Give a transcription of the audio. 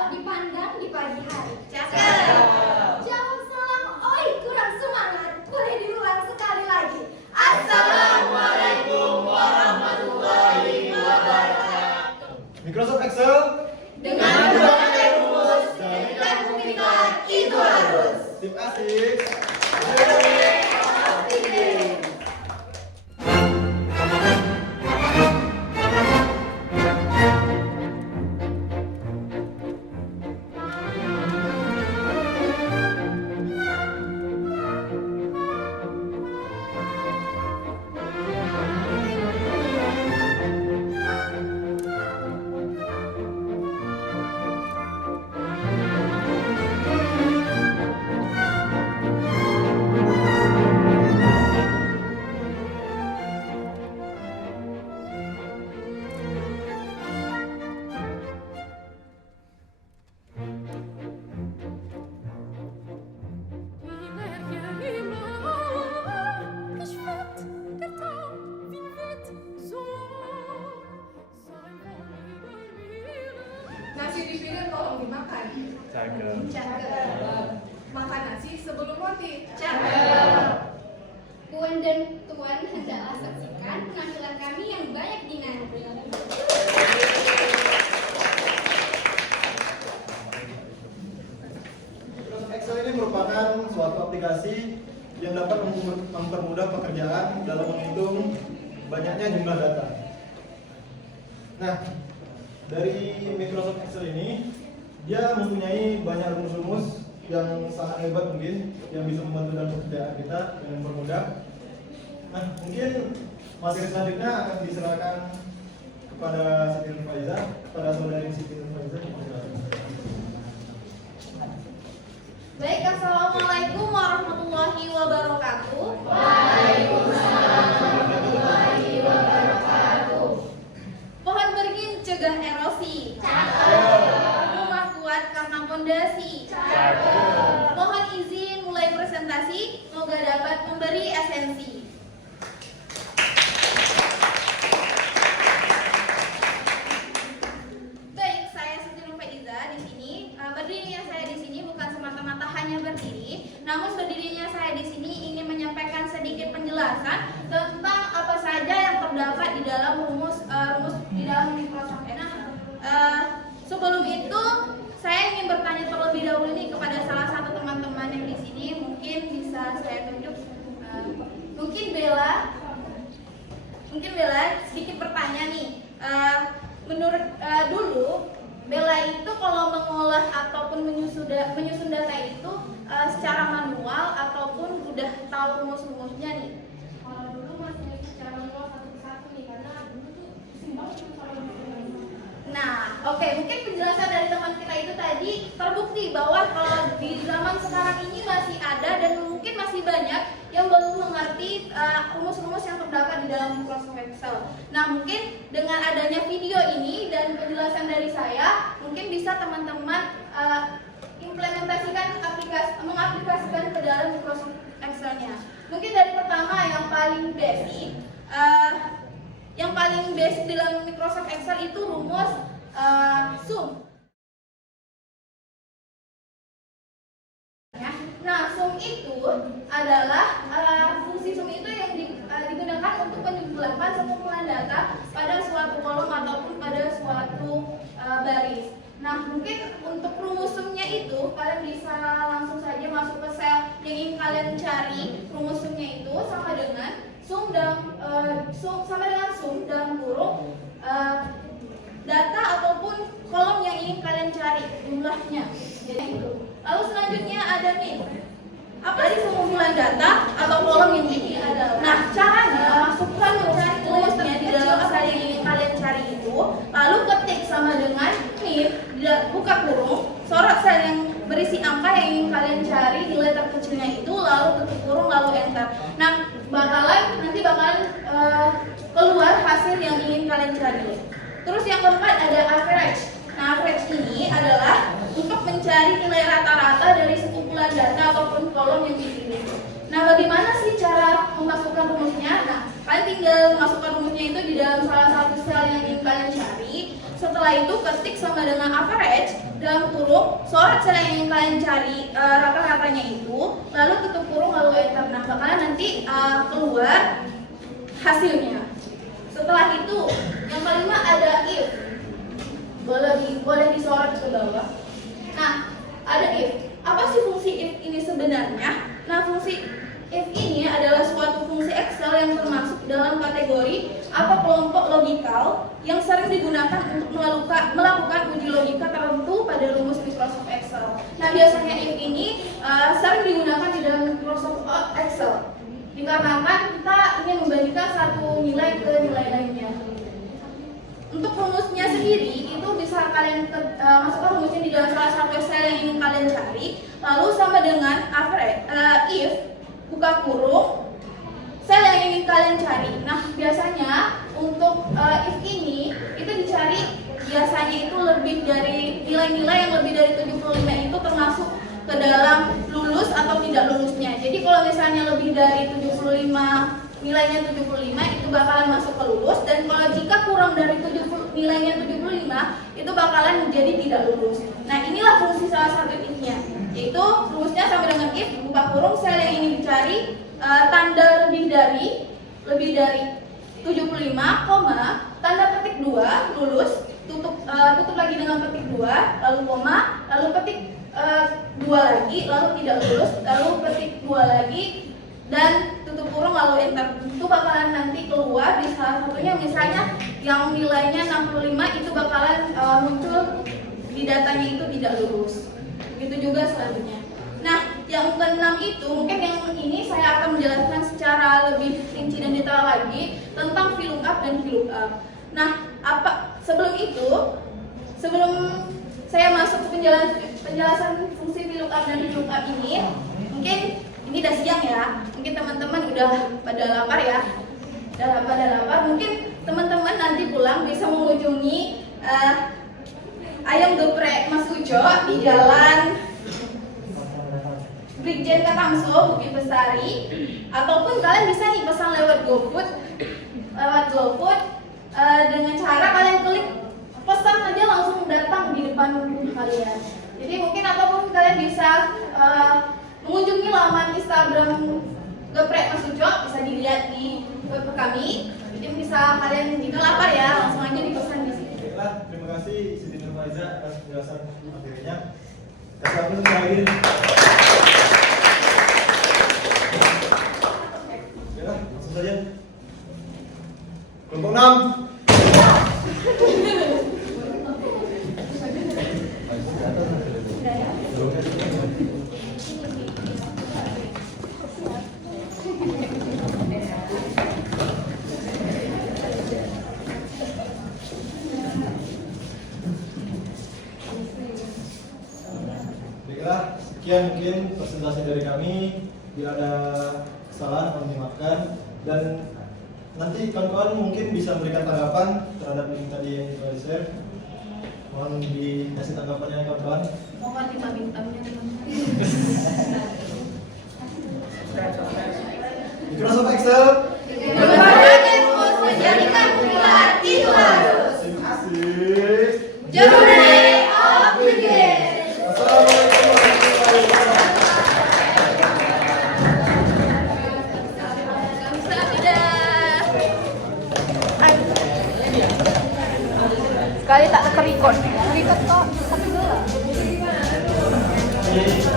kalau dipandang di pagi hari. Cakep. Jawab salam, oi kurang semangat. Boleh diulang sekali lagi. Assalamualaikum warahmatullahi wabarakatuh. Microsoft Excel Dengan berbagai rumus dan komunikasi itu harus. Tip asik. Nasi di piring tolong dimakan. Cakep. Makan nasi sebelum roti. Puan dan Tuan hendaklah saksikan penampilan kami yang banyak dinanti. Microsoft Excel ini merupakan suatu aplikasi yang dapat mempermudah pekerjaan dalam menghitung banyaknya jumlah data. Nah, dari Microsoft Excel ini dia mempunyai banyak rumus-rumus yang sangat hebat mungkin yang bisa membantu dalam pekerjaan kita dengan mempermudah. Nah, mungkin materi selanjutnya akan diserahkan kepada Siti Nurfaiza, kepada saudari Siti Nurfaiza. Baik, assalamualaikum warahmatullahi wabarakatuh. Pohon beringin cegah erosi. Rumah kuat karena pondasi. Mohon izin mulai presentasi, semoga dapat memberi esensi. Baik, saya Siti Nurfaiza di sini. Berdirinya saya di sini bukan semata-mata hanya berdiri, namun berdirinya saya di sini ingin menyampaikan sedikit penjelasan tentang apa saja yang terdapat di dalam rumus di dalam Microsoft Excel. Sebelum itu, saya ingin bertanya terlebih dahulu nih kepada salah satu teman-teman yang di sini, mungkin bisa saya tunjuk. Mungkin Bella sedikit bertanya nih. Menurut dulu Bella itu kalau mengolah ataupun menyusun data itu secara manual ataupun udah tahu rumus-rumusnya nih? Kalau dulu masih secara manual satu persatu nih, karena dulu tuh pusing banget kalau Nah, oke, mungkin penjelasan dari teman kita itu tadi terbukti bahwa kalau di zaman sekarang ini masih ada dan mungkin masih banyak yang belum mengerti rumus-rumus yang terdapat di dalam Microsoft Excel. Nah, mungkin dengan adanya video ini dan penjelasan dari saya, mungkin bisa teman-teman implementasikan mengaplikasikan ke dalam Microsoft Excel-nya. Mungkin dari pertama yang paling basic. Yang paling basic dalam Microsoft Excel itu rumus sum. Nah, sum itu adalah fungsi sum itu yang digunakan untuk menyebutkan sekumpulan data pada suatu kolom ataupun pada suatu baris. Nah, mungkin untuk rumus sumnya itu kalian bisa langsung saja masuk ke sel yang ingin kalian cari. Rumus sumnya itu sama dengan sum dalam kurung data ataupun kolom yang ingin kalian cari jumlahnya. Jadi itu. Lalu selanjutnya ada min. Apa dari sekumpulan data atau kolom yang ini adalah. Nah, caranya masukkan rumusnya di dalam sel yang ingin kalian cari itu, lalu ketik sama dengan min, buka kurung, sorot sel yang berisi angka yang ingin kalian cari di letter kecilnya itu, lalu tutup kurung, lalu enter. Nah, nanti bakalan keluar hasil yang ingin kalian cari. Terus yang keempat ada average. Nah, average ini adalah untuk mencari nilai rata-rata dari sekumpulan data ataupun kolom yang dipilih. Nah, bagaimana sih cara memasukkan rumusnya? Nah, kalian tinggal masukkan rumusnya itu di dalam salah satu sel yang ingin kalian cari. Setelah itu ketik sama dengan average dalam sorot sel yang ingin kalian cari rata-ratanya itu, lalu tutup kurung lalu enter. Nah, bakalan nanti keluar hasilnya. Setelah itu, yang kelima ada if. Boleh disorot ke bawah. Nah, ada if. Apa sih fungsi if ini sebenarnya? Nah, fungsi if ini adalah suatu fungsi Excel yang termasuk dalam kategori atau kelompok logikal yang sering digunakan untuk melakukan uji logika tertentu pada rumus Microsoft Excel. Nah, biasanya if ini sering digunakan di dalam Microsoft Excel dikarenakan kita ingin membandingkan satu nilai ke nilai lainnya. Untuk rumusnya sendiri itu bisa kalian masukkan rumusnya di dalam salah satu Excel yang ingin kalian cari, lalu sama dengan if buka kurung sel yang ingin kalian cari. Nah, biasanya untuk if ini itu dicari biasanya itu lebih dari nilai-nilai yang lebih dari 75 itu termasuk ke dalam lulus atau tidak lulusnya. Jadi kalau misalnya lebih dari 75, nilainya 75 itu bakalan masuk ke lulus, dan kalau jika kurang dari nilainya 75 itu bakalan menjadi tidak lulus. Nah, inilah fungsi salah satu if-nya, yaitu rumusnya sama dengan if buka kurung sel yang ingin dicari tanda lebih dari 75, tanda petik 2 lulus, tutup lagi dengan petik 2, lalu koma, lalu petik 2 lagi, lalu tidak lulus, lalu petik 2 lagi, dan tutup kurung lalu enter. Itu bakalan nanti keluar di salah satunya, misalnya yang nilainya 65 itu bakalan muncul di datanya itu tidak lulus. Begitu juga selanjutnya. Nah, yang keenam itu mungkin yang ini saya akan menjelaskan secara lebih rinci dan detail lagi tentang VLOOKUP dan VLOOKUP. Nah, sebelum saya masuk ke penjelasan fungsi VLOOKUP dan VLOOKUP ini, mungkin ini udah siang ya, mungkin teman-teman udah pada lapar ya, mungkin teman-teman nanti pulang bisa mengunjungi ayam geprek Mas Ujo di Jalan Brigjen Katamso, Bukit Bestari, ataupun kalian bisa nih pesan lewat GoFood, dengan cara kalian klik pesan aja langsung datang di depan rumah kalian. Jadi mungkin ataupun kalian bisa mengunjungi laman Instagram Geprek Mas Ujo, bisa dilihat di web kami. Jadi bisa kalian jika lapar ya langsung aja dipesan di sini. Baiklah, terima kasih Siti Nurfaiza atas penjelasan materinya. Kasih aplaus sekali lagi. Baiklah, langsung saja. Kelompok 6. Baiklah, sekian mungkin presentasi dari kami. Bila ada kesalahan mohon dimaafkan, dan nanti kawan-kawan mungkin bisa memberikan tanggapan terhadap link tadi yang telah di-share. Mohon dikasih tanggapannya kawan-kawan. Mohon 5 bintangnya teman-teman. Microsoft Excel. Menjadikan kumpulan itu harus. Terima kasih. Journey of the Game. Assalamualaikum warahmatullahi wabarakatuh. Sekali tak ke record kok. Record kok. Ini